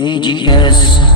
AGS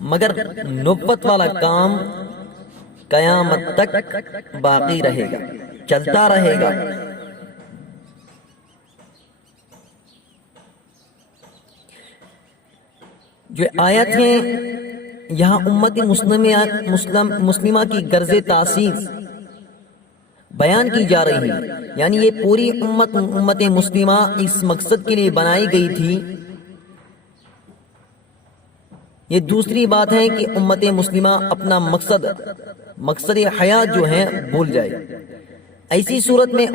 مگر نبوت والا کام قیامت تک باقی رہے گا، چلتا رہے گا۔ جو آیت ہیں یہاں امت مسلمہ کی غرض تاسیس بیان کی جا رہی ہے، یعنی یہ پوری امت مسلمہ اس مقصد کے لیے بنائی گئی تھی۔ یہ دوسری بات ہے کہ امت مسلمہ اپنا مقصد حیات جو ہے بھول جائے۔ ایسی صورت میں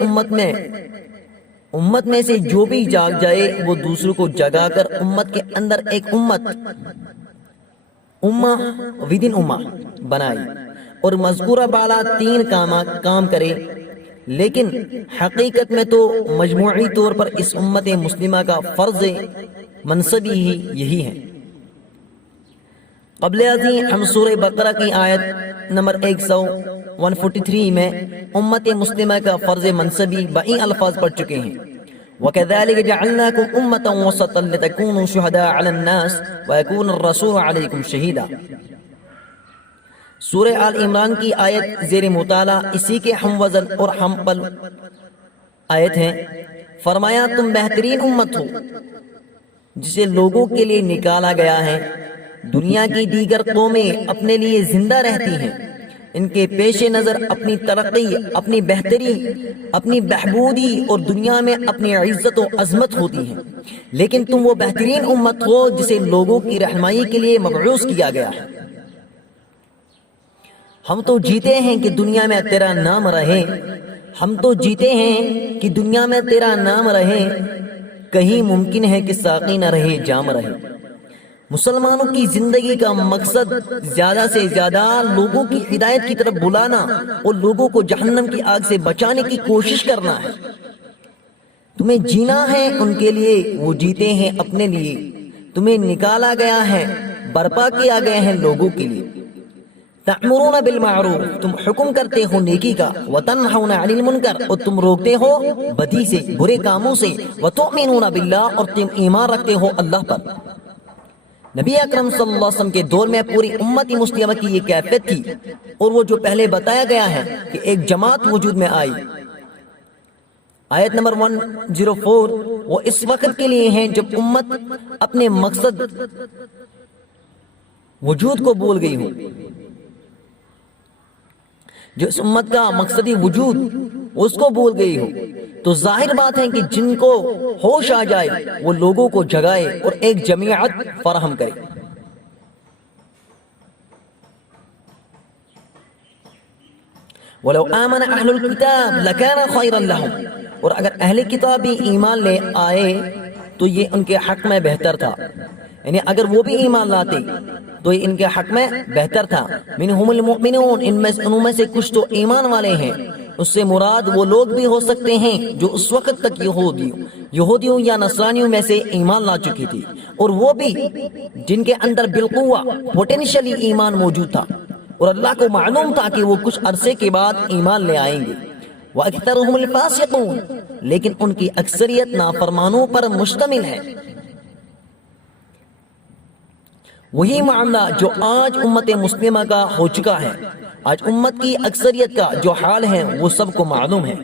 امت میں سے جو بھی جاگ جائے وہ دوسروں کو جگا کر امت کے اندر ایک امہ بنائے اور مذکورہ بالا 3 کام کرے، لیکن حقیقت میں تو مجموعی طور پر اس امت مسلمہ کا فرض منصبی ہی یہی ہے۔ قبل ازیں ہم سورہ بقرہ کی آیت نمبر 143 میں امت مسلمہ کا فرض منصبی بئی الفاظ پڑھ چکے ہیں۔ وَكَذَلِكَ جَعَلْنَاكُمْ أُمَّةً وَسَطًا لِتَكُونُوا شُهَدَاءَ عَلَى النَّاسِ وَيَكُونَ الرَّسُولُ عَلَيْكُمْ شَهِيدًا۔ سورہ آل عمران کی آیت زیر مطالعہ اسی کے ہم وزن اور ہم پل آیت ہے۔ فرمایا تم بہترین امت ہو جسے لوگوں کے لیے نکالا گیا ہے۔ دنیا کی دیگر قومیں اپنے لیے زندہ رہتی ہیں، ان کے پیش نظر اپنی ترقی، اپنی بہتری، اپنی بہبودی اور دنیا میں اپنی عزت و عظمت ہوتی ہیں، لیکن تم وہ بہترین امت ہو جسے لوگوں کی رہنمائی کے لیے مبعوث کیا گیا ہے۔ ہم تو جیتے ہیں کہ دنیا میں تیرا نام رہے، کہیں ممکن ہے کہ ساقی نہ رہے جام رہے۔ مسلمانوں کی زندگی کا مقصد زیادہ سے زیادہ لوگوں کی ہدایت کی طرف بلانا اور لوگوں کو جہنم کی آگ سے بچانے کی کوشش کرنا ہے۔ تمہیں جینا ہے ان کے لیے، وہ جیتے ہیں اپنے لیے۔ تمہیں نکالا گیا ہے، برپا کیا گیا ہے لوگوں کے لیے۔ تأمرون بالمعروف، تم حکم کرتے ہو نیکی کا، وتنہون عن المنکر، اور تم روکتے ہو بدی سے، برے کاموں سے، وتؤمنون باللہ، اور تم ایمان رکھتے ہو اللہ پر۔ نبی اکرم صلی اللہ علیہ وسلم کے دور میں پوری امت مسلمہ کی یہ کیفیت تھی، اور وہ جو پہلے بتایا گیا ہے کہ ایک جماعت وجود میں آئی۔ آیت نمبر 104 وہ اس وقت کے لیے ہیں جب امت اپنے مقصد وجود کو بھول گئی ہو، جو اس امت کا مقصدی وجود اس کو بھول گئی ہو، تو ظاہر بات ہے کہ جن کو ہوش آ جائے وہ لوگوں کو جگائے اور ایک جماعت فراہم کرے۔ وَلَوْ آمَنَ أَهْلُ الْكِتَابِ لَكَانَ خَيْرًا لَهُمْ، اور اگر اہل کتاب بھی ایمان لے آئے تو یہ ان کے حق میں بہتر تھا، یعنی اگر وہ بھی ایمان لاتے تو یہ ان کے حق میں بہتر تھا۔ منہم المؤمنون، ان میں سے کچھ تو ایمان والے ہیں، اس سے مراد وہ لوگ بھی ہو سکتے ہیں جو اس وقت تک یہودیوں یا نصرانیوں میں سے ایمان لا چکی تھی، اور وہ بھی جن کے اندر بالقوہ پوٹینشلی ایمان موجود تھا، اور اللہ کو معلوم تھا کہ وہ کچھ عرصے کے بعد ایمان لے آئیں گے۔ وَأَكْثَرُهُمُ الْفَاسِقُونَ، لیکن ان کی اکثریت نافرمانوں پر مشتمل ہے۔ وہی معاملہ جو آج امت مسلمہ کا ہو چکا ہے، آج امت کی اکثریت کا جو حال ہے وہ سب کو معلوم ہے۔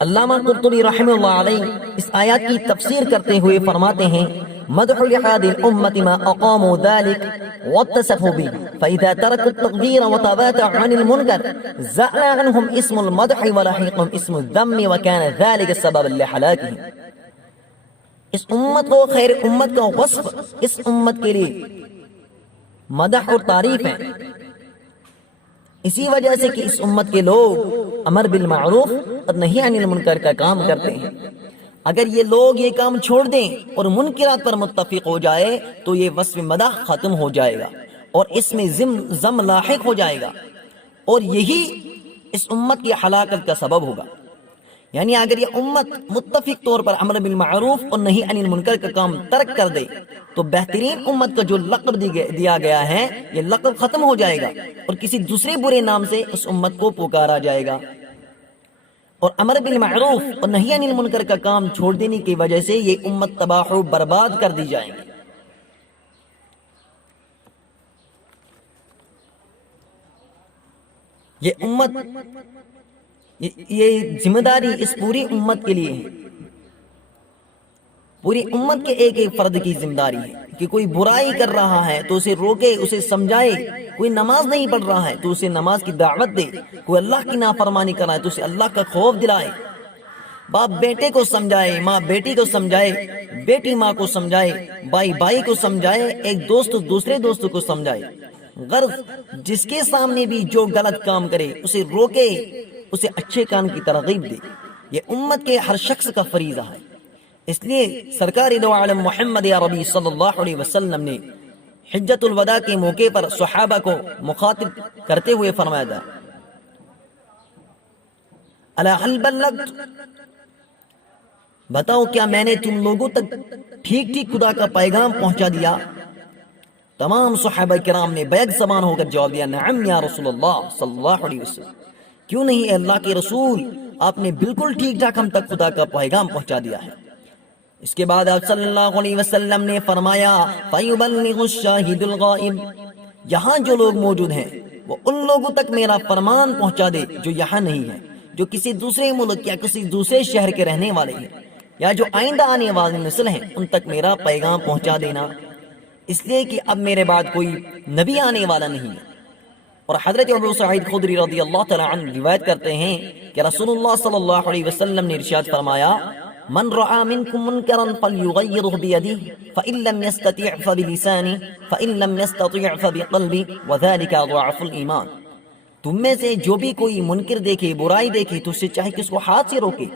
علامہ قرطبی رحمہ اللہ علیہ اس آیات کی تفسیر کرتے ہوئے فرماتے ہیں: مدح لهذه الأمة ما أقاموا ذلك واتصفوا به، فإذا تركوا التغيير وتباعدوا عن المنكر زال عنهم اسم المدح ولحقهم اسم الذم، وكان ذلك سببا لهلاكهم۔ اس امت کو خیر امت کا وصف اس امت کے لیے مدح اور تعریف ہے، اسی وجہ سے کہ اس امت کے لوگ امر بالمعروف اور نہی عن المنکر کا کام کرتے ہیں۔ اگر یہ لوگ یہ کام چھوڑ دیں اور منکرات پر متفق ہو جائے تو یہ وصف مدح ختم ہو جائے گا اور اس میں ذم لاحق ہو جائے گا، اور یہی اس امت کی ہلاکت کا سبب ہوگا۔ یعنی اگر یہ امت متفق طور پر امر بالمعروف اور نہی عن المنکر کا کام ترک کر دے تو بہترین امت کا جو لقب دیا گیا ہے یہ لقب ختم ہو جائے گا اور کسی دوسرے برے نام سے اس امت کو پکارا جائے گا۔ اور امر بالمعروف اور نہی عن المنکر کا کام چھوڑ دینے کی وجہ سے یہ امت تباہ و برباد کر دی جائیں گی۔ یہ امت، یہ ذمہ داری اس پوری امت کے لیے ہے، پوری امت کے ایک ایک فرد کی ذمہ داری ہے کہ کوئی برائی کر رہا ہے تو اسے روکے، اسے سمجھائے، کوئی نماز نہیں پڑھ رہا ہے تو اسے نماز کی دعوت دے، کوئی اللہ کی نافرمانی کر رہا ہے تو اسے اللہ کا خوف دلائے، باپ بیٹے کو سمجھائے، ماں بیٹی کو سمجھائے، بیٹی ماں کو سمجھائے، بھائی بھائی کو سمجھائے، ایک دوست دوسرے دوست کو سمجھائے، غرض جس کے سامنے بھی جو غلط کام کرے اسے روکے، اسے اچھے کام کی ترغیب دے۔ یہ امت کے ہر شخص کا فریضہ ہے۔ اس لیے سرکار دو عالم محمد عربی صلی اللہ علیہ وسلم نے حجت الوداع کے موقع پر صحابہ کو مخاطب کرتے ہوئے فرمایا تھا، الا هل بلغت، بتاؤ کیا میں نے تم لوگوں تک ٹھیک ٹھیک خدا کا پیغام پہنچا دیا؟ تمام صحابہ کرام نے بیک زبان ہو کر جواب دیا، نعم یا رسول اللہ صلی اللہ علیہ وسلم، کیوں نہیں اے اللہ کے رسول، آپ نے بالکل ٹھیک ٹھاک ہم تک خدا کا پیغام پہنچا دیا ہے۔ اس کے بعد آپ صلی اللہ علیہ وسلم نے فرمایا، فَيُبَلِّغُ الشَّاهِدُ الْغَائِبُ، یہاں جو لوگ موجود ہیں وہ ان لوگوں تک میرا فرمان پہنچا دے جو یہاں نہیں ہے، جو کسی دوسرے ملک یا کسی دوسرے شہر کے رہنے والے ہیں، یا جو آئندہ آنے والی نسل ہیں، ان تک میرا پیغام پہنچا دینا، اس لیے کہ اب میرے بعد کوئی نبی آنے والا نہیں ہے۔ اور حضرت ابو سعید خدری رضی اللہ تعالی عنہ روایت کرتے ہیں کہ رسول اللہ صلی اللہ علیہ وسلم نے ارشاد فرمایا، من رعا منکم منکرا فلیغیرہ بیدہ فإن لم یستطع فبلسانہ فإن لم یستطع فبقلبہ وذلک ضعف الایمان، تم میں سے جو بھی کوئی منکر دیکھے، برائی دیکھے تو اس سے چاہے کہ اس کو ہاتھ سے روکے،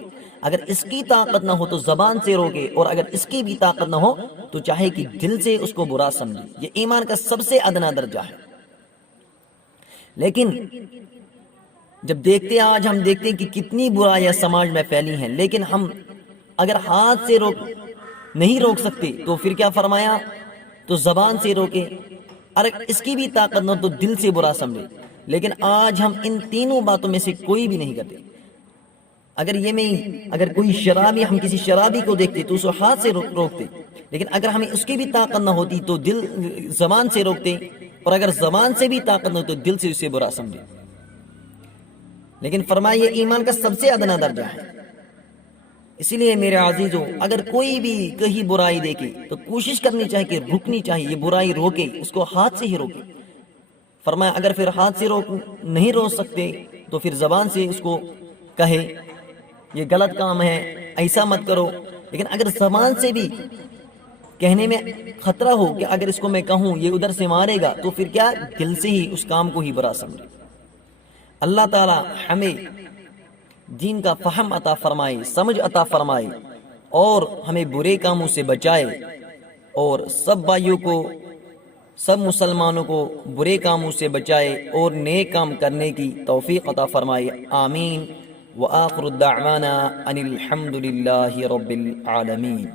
اگر اس کی طاقت نہ ہو تو زبان سے روکے، اور اگر اس کی بھی طاقت نہ ہو تو چاہے کہ دل سے اس کو برا سمجھے۔ یہ ایمان کا سب سے ادنا درجہ ہے۔ لیکن جب دیکھتے آج ہم دیکھتے ہیں کہ کتنی برائیاں سماج میں پھیلی ہیں، لیکن ہم اگر ہاتھ سے نہیں روک سکتے تو پھر کیا فرمایا، تو زبان سے روکے، اگر اس کی بھی طاقت نہ ہو تو دل سے برا سمجھے۔ لیکن آج ہم ان تینوں باتوں میں سے کوئی بھی نہیں کرتے۔ اگر کوئی شرابی، ہم کسی شرابی کو دیکھتے تو اس کو ہاتھ سے روکتے، لیکن اگر ہمیں اس کی بھی طاقت نہ ہوتی تو زبان سے روکتے، اور اگر زبان سے بھی طاقت نہ ہو تو دل سے اسے برا سمجھے۔ لیکن فرمائے یہ ایمان کا سب سے ادنا درجہ ہے۔ اسی لیے میرے عزیزوں، اگر کوئی بھی کہیں برائی دیکھے تو کوشش کرنی چاہیے کہ رکنی چاہیے، یہ برائی روکے، اس کو ہاتھ سے ہی روکے۔ فرمایا اگر پھر ہاتھ سے نہیں روک سکتے تو پھر زبان سے اس کو کہے یہ غلط کام ہے، ایسا مت کرو۔ لیکن اگر زبان سے بھی کہنے میں خطرہ ہو کہ اگر اس کو میں کہوں یہ ادھر سے مارے گا، تو پھر کیا، دل سے ہی اس کام کو ہی برا سمجھے۔ اللہ تعالی ہمیں دین کا فہم عطا فرمائے، سمجھ عطا فرمائے، اور ہمیں برے کاموں سے بچائے، اور سب بھائیوں کو، سب مسلمانوں کو برے کاموں سے بچائے اور نیک کام کرنے کی توفیق عطا فرمائے۔ آمین۔ وآخر الدعوانا ان الحمد للہ رب العالمین۔